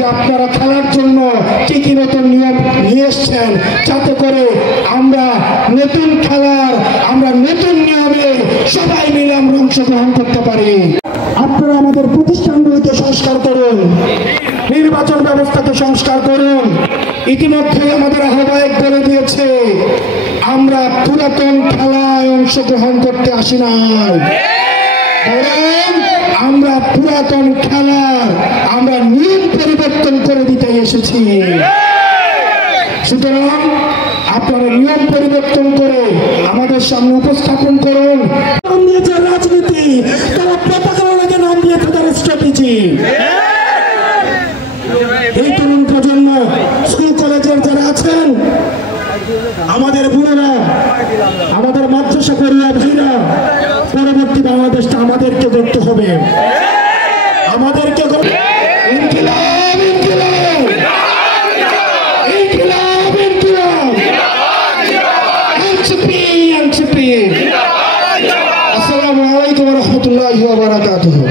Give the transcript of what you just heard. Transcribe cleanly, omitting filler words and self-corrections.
যে আপনারা খেলার জন্য কি কি নতুন নিয়ম নিয়ে এসছেন, যাতে করে আমরা নতুন খেলার আমরা নতুন নিয়মে সবাই মিলে আমরা অংশগ্রহণ করতে পারি। আপনারা আমাদের প্রতিষ্ঠানগুলিকে সংস্কার করুন, নির্বাচন ব্যবস্থাকে সংস্কার করুন। ইতিমধ্যে আমাদের আহ্বায়ক বলে দিয়েছে আমরা পুরাতন খেলায় অংশগ্রহণ করতে আসি নাই, বরং আমরা পুরাতন খেলার আমরা নিয়ম পরিবর্তন করে দিতে এসেছি। সুতরাং আপনারা নিয়ম পরিবর্তন করে আমাদের সামনে উপস্থাপন করুন। নাম দিয়েছে রাজনীতি, তারা পতাকার আগে নাম দিয়েছে তারা স্ট্র্যাটেজি। এই তরুণ প্রজন্ম স্কুল কলেজের যারা আছেন, আমাদের বোনেরা, আমাদের মাদ্রাসা পড়ুয়া ভাইরা, পরবর্তী বাংলাদেশটা আমাদেরকে করতে হবে, আমাদেরকে ইনকিলাব ইনকিলাব ইনকিলাব ইনকিলাব এনসিপি এনসিপি। আসসালামু আলাইকুম ওয়া রাহমাতুল্লাহি ওয়া বারাকাতুহু।